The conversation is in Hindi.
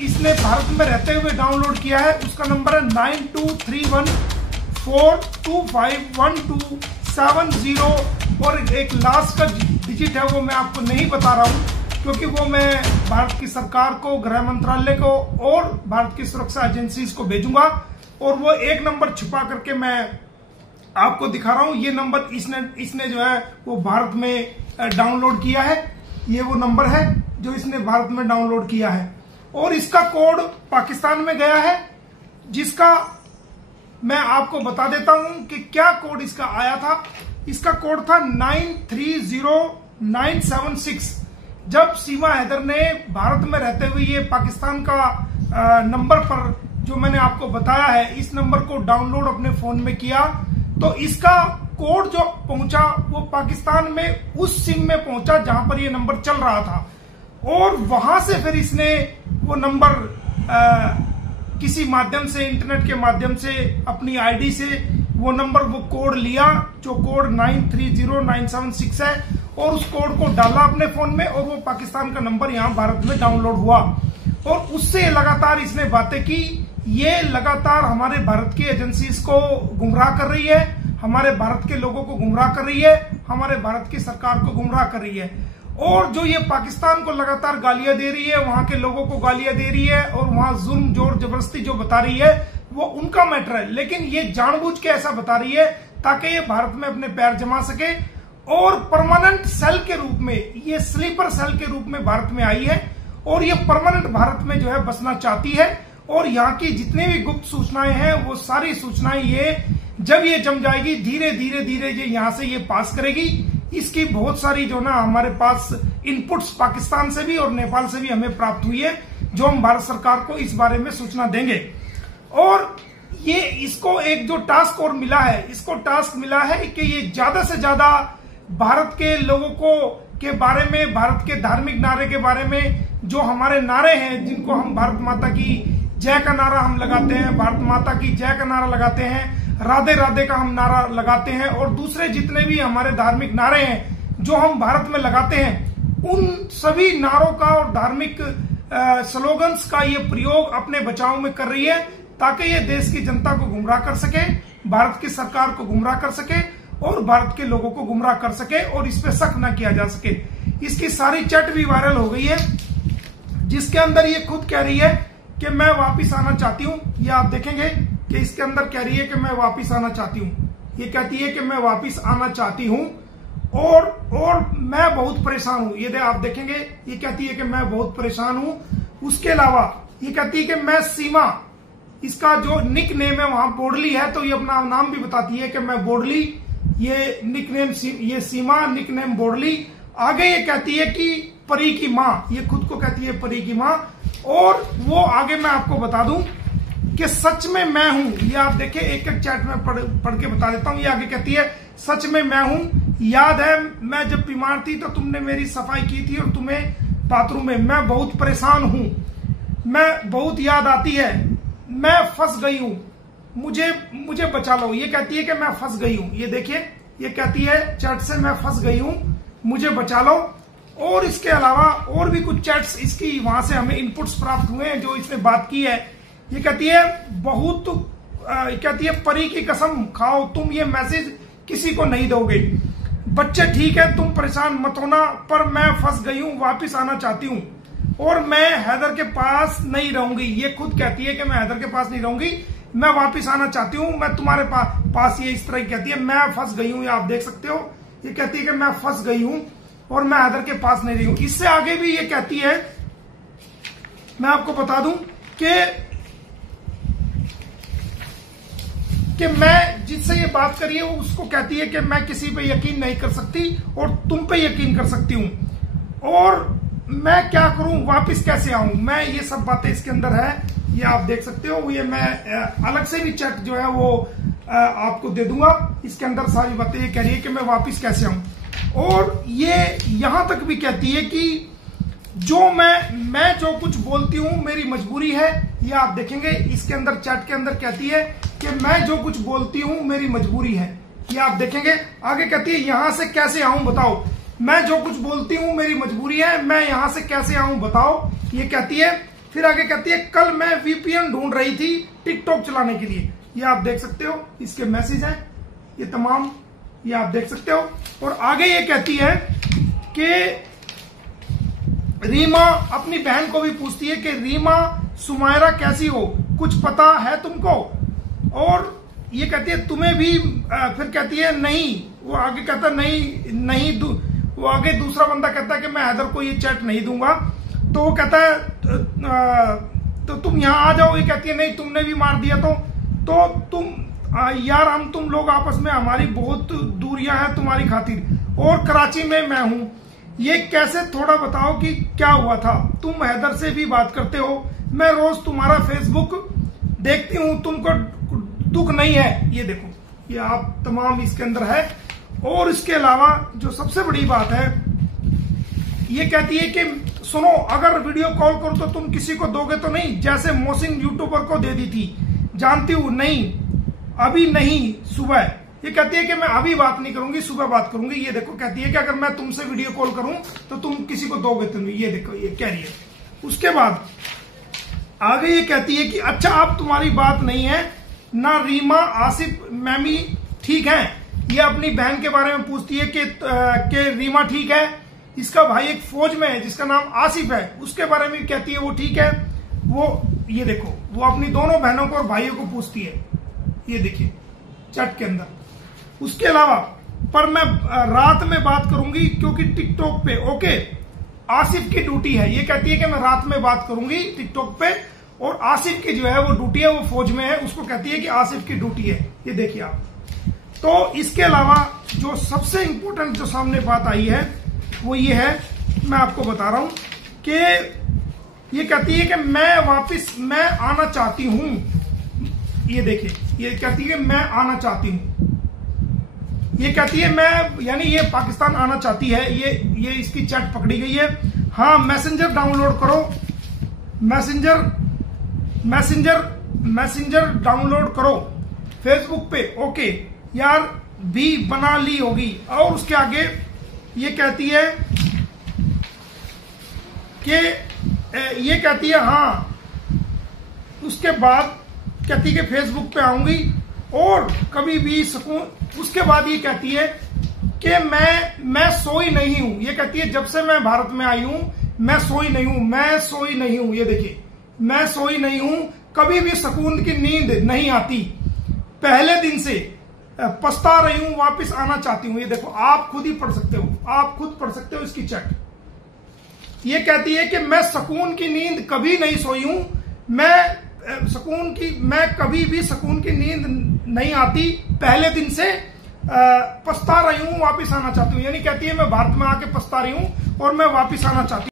इसने भारत में रहते हुए डाउनलोड किया है उसका नंबर है 9231425127 और एक लास्ट का डिजिट है वो मैं आपको नहीं बता रहा हूं क्योंकि वो मैं भारत की सरकार को, गृह मंत्रालय को और भारत की सुरक्षा एजेंसीज को भेजूंगा और वो एक नंबर छुपा करके मैं आपको दिखा रहा हूं। ये नंबर इसने जो है वो भारत में डाउनलोड किया है। ये वो नंबर है जो इसने भारत में डाउनलोड किया है और इसका कोड पाकिस्तान में गया है, जिसका मैं आपको बता देता हूं कि क्या कोड इसका आया था। इसका कोड था 930976। जब सीमा हैदर ने भारत में रहते हुए ये पाकिस्तान का नंबर पर जो मैंने आपको बताया है इस नंबर को डाउनलोड अपने फोन में किया तो इसका कोड जो पहुंचा वो पाकिस्तान में उस सिम में पहुंचा जहां पर ये नंबर चल रहा था और वहां से फिर इसने वो नंबर किसी माध्यम से, इंटरनेट के माध्यम से, अपनी आईडी से वो नंबर, वो कोड लिया जो कोड 930976 है और उस कोड को डाला अपने फोन में और वो पाकिस्तान का नंबर यहां भारत में डाउनलोड हुआ और उससे लगातार इसने बातें की। ये लगातार हमारे भारत की एजेंसीज को गुमराह कर रही है, हमारे भारत के लोगों को गुमराह कर रही है, हमारे भारत की सरकार को गुमराह कर रही है और जो ये पाकिस्तान को लगातार गालियां दे रही है, वहां के लोगों को गालियां दे रही है और वहां जुल्म, जोर जबरदस्ती जो बता रही है वो उनका मैटर है, लेकिन ये जानबूझ के ऐसा बता रही है ताकि ये भारत में अपने पैर जमा सके और परमानेंट सेल के रूप में, ये स्लीपर सेल के रूप में भारत में आई है और ये परमानेंट भारत में जो है बसना चाहती है और यहाँ की जितनी भी गुप्त सूचनाएं हैं वो सारी सूचनाएं ये जब ये जम जाएगी धीरे धीरे धीरे ये यहाँ से ये पास करेगी। इसकी बहुत सारी जो ना हमारे पास इनपुट्स पाकिस्तान से भी और नेपाल से भी हमें प्राप्त हुई है जो हम भारत सरकार को इस बारे में सूचना देंगे। और ये इसको एक जो टास्क और मिला है, इसको टास्क मिला है कि ये ज्यादा से ज्यादा भारत के लोगों को के बारे में, भारत के धार्मिक नारे के बारे में, जो हमारे नारे हैं जिनको हम भारत माता की जय का नारा हम लगाते हैं, भारत माता की जय का नारा लगाते हैं, राधे राधे का हम नारा लगाते हैं और दूसरे जितने भी हमारे धार्मिक नारे हैं जो हम भारत में लगाते हैं उन सभी नारों का और धार्मिक स्लोगन्स का ये प्रयोग अपने बचाव में कर रही है ताकि ये देश की जनता को गुमराह कर सके, भारत की सरकार को गुमराह कर सके और भारत के लोगों को गुमराह कर सके और इस पे शक न किया जा सके। इसकी सारी चैट भी वायरल हो गई है जिसके अंदर ये खुद कह रही है कि मैं वापिस आना चाहती हूँ। ये आप देखेंगे कि इसके अंदर कह रही है कि मैं वापिस आना चाहती हूँ। ये कहती है कि मैं वापिस आना चाहती हूँ और मैं बहुत परेशान हूँ। ये आप देखेंगे ये कहती है कि मैं बहुत परेशान हूँ। उसके अलावा ये कहती है कि मैं सीमा, इसका जो निक नेम है वहां बोडली है तो ये अपना नाम भी बताती है कि मैं बोडली, ये निक नेम ये सीमा, निक नेम बोडली। आगे ये कहती है कि परी की माँ, ये खुद को कहती है परी की माँ और वो आगे मैं आपको बता दूं कि सच में मैं हूं। ये आप देखें एक एक चैट में पढ़ के बता देता हूं। ये आगे कहती है सच में मैं हूं, याद है मैं जब बीमार थी तो तुमने मेरी सफाई की थी और तुम्हें बाथरूम में, मैं बहुत परेशान हूं, मैं बहुत याद आती है, मैं फंस गई हूं, मुझे बचा लो। ये कहती है कि मैं फंस गई हूं। ये देखिए ये कहती है चैट से मैं फंस गई हूं, मुझे बचा लो। और इसके अलावा और भी कुछ चैट्स इसकी वहां से हमें इनपुट्स प्राप्त हुए हैं जो इसने बात की है। ये कहती है बहुत, कहती है परी की कसम खाओ तुम ये मैसेज किसी को नहीं दोगे, बच्चे ठीक है तुम परेशान मत होना, पर मैं फंस गई हूं, वापिस आना चाहती हूं और मैं हैदर के पास नहीं रहूंगी। ये खुद कहती है कि मैं हैदर के पास नहीं रहूंगी, मैं वापिस आना चाहती हूं, मैं तुम्हारे पास। ये इस तरह कहती है मैं फंस गई हूं, ये आप देख सकते हो। ये कहती है कि मैं फंस गई हूं और मैं हैदर के पास नहीं रही हूं। इससे आगे भी ये कहती है, मैं आपको बता दूं कि मैं जिससे ये बात करी है वो उसको कहती है कि मैं किसी पे यकीन नहीं कर सकती और तुम पे यकीन कर सकती हूं और मैं क्या करूं, वापस कैसे आऊं, मैं ये सब बातें इसके अंदर है। ये आप देख सकते हो। ये मैं अलग से भी चैट जो है वो आपको दे दूंगा। इसके अंदर सारी बातें ये कह रही है कि मैं वापस कैसे आऊं और ये यहां तक भी कहती है कि जो मैं जो कुछ बोलती हूं मेरी मजबूरी है। ये आप देखेंगे इसके अंदर चैट के अंदर कहती है कि मैं जो कुछ बोलती हूं मेरी मजबूरी है। ये आप देखेंगे आगे कहती है यहां से कैसे आऊं बताओ, मैं जो कुछ बोलती हूं मेरी मजबूरी है, मैं यहां से कैसे आऊं बताओ। ये कहती है फिर आगे कहती है कल मैं वीपीएन ढूंढ रही थी टिकटॉक चलाने के लिए। ये आप देख सकते हो, इसके मैसेज हैं ये तमाम, ये आप देख सकते हो। और आगे ये कहती है कि रीमा अपनी बहन को भी पूछती है कि रीमा सुमायरा कैसी हो, कुछ पता है तुमको? और ये कहती है तुम्हें भी, फिर कहती है नहीं, वो आगे कहता नहीं, वो आगे दूसरा बंदा कहता है कि मैं हैदर को ये चैट नहीं दूंगा। तो वो कहता है तो तुम यहाँ आ जाओ। ये कहती है नहीं, तुमने भी मार दिया तो तुम यार, हम तुम लोग आपस में, हमारी बहुत दूरियां हैं तुम्हारी खातिर, और कराची में मैं हूं, ये कैसे, थोड़ा बताओ कि क्या हुआ था? तुम हैदर से भी बात करते हो, मैं रोज तुम्हारा फेसबुक देखती हूं, तुमको दुख नहीं है? ये देखो, ये आप तमाम इसके अंदर है। और इसके अलावा जो सबसे बड़ी बात है, ये कहती है कि सुनो, अगर वीडियो कॉल करो तो तुम किसी को दोगे तो नहीं, जैसे मोहसिन यूट्यूबर को दे दी थी, जानती हूं? नहीं, अभी नहीं, सुबह। ये कहती है कि मैं अभी बात नहीं करूंगी, सुबह बात करूंगी। ये देखो, कहती है कि अगर मैं तुमसे वीडियो कॉल करूं तो तुम किसी को दोगे तो नहीं। ये देखो, ये कह रही है। उसके बाद आगे ये कहती है कि अच्छा, अब तुम्हारी बात नहीं है ना, रीमा आसिफ मैमी ठीक है? ये अपनी बहन के बारे में पूछती है कि रीमा ठीक है, इसका भाई एक फौज में है जिसका नाम आसिफ है, उसके बारे में कहती है वो ठीक है। वो ये देखो, वो अपनी दोनों बहनों को और भाइयों को पूछती है, ये देखिए चैट के अंदर। उसके अलावा पर मैं रात में बात करूंगी क्योंकि टिकटॉक पे, ओके, आसिफ की ड्यूटी है। ये कहती है कि मैं रात में बात करूंगी टिकटॉक पे, और आसिफ की जो है वो ड्यूटी है, वो फौज में है, उसको कहती है कि आसिफ की ड्यूटी है। ये देखिए आप। तो इसके अलावा जो सबसे इंपॉर्टेंट जो सामने बात आई है वो ये है, मैं आपको बता रहा हूं कि ये कहती है कि मैं आना चाहती हूं। ये देखिए, ये कहती है मैं आना चाहती हूं। ये कहती है मैं, यानी ये पाकिस्तान आना चाहती है। ये इसकी चैट पकड़ी गई है। हाँ, मैसेंजर डाउनलोड करो, मैसेंजर डाउनलोड करो फेसबुक पे, ओके यार, भी बना ली होगी। और उसके आगे ये कहती है कि ये कहती है हाँ, उसके बाद कहती है कि फेसबुक पे आऊंगी और कभी भी सुकून। उसके बाद ये कहती है कि मैं सोई नहीं हूं। ये कहती है जब से मैं भारत में आई हूं मैं सोई नहीं हूं। ये देखिए, मैं सोई नहीं हूं, कभी भी सुकून की नींद नहीं आती, पहले दिन से पछता रही हूं, वापस आना चाहती हूं। ये देखो, आप खुद ही पढ़ सकते हो, आप खुद पढ़ सकते हो इसकी चैट। ये कहती है कि मैं सुकून की नींद कभी नहीं सोई हूं, मैं कभी भी सुकून की नींद नहीं आती, पहले दिन से पछता रही हूं, वापस आना चाहती हूं। यानी कहती है मैं भारत में आके पछता रही हूं और मैं वापस आना चाहती हूं।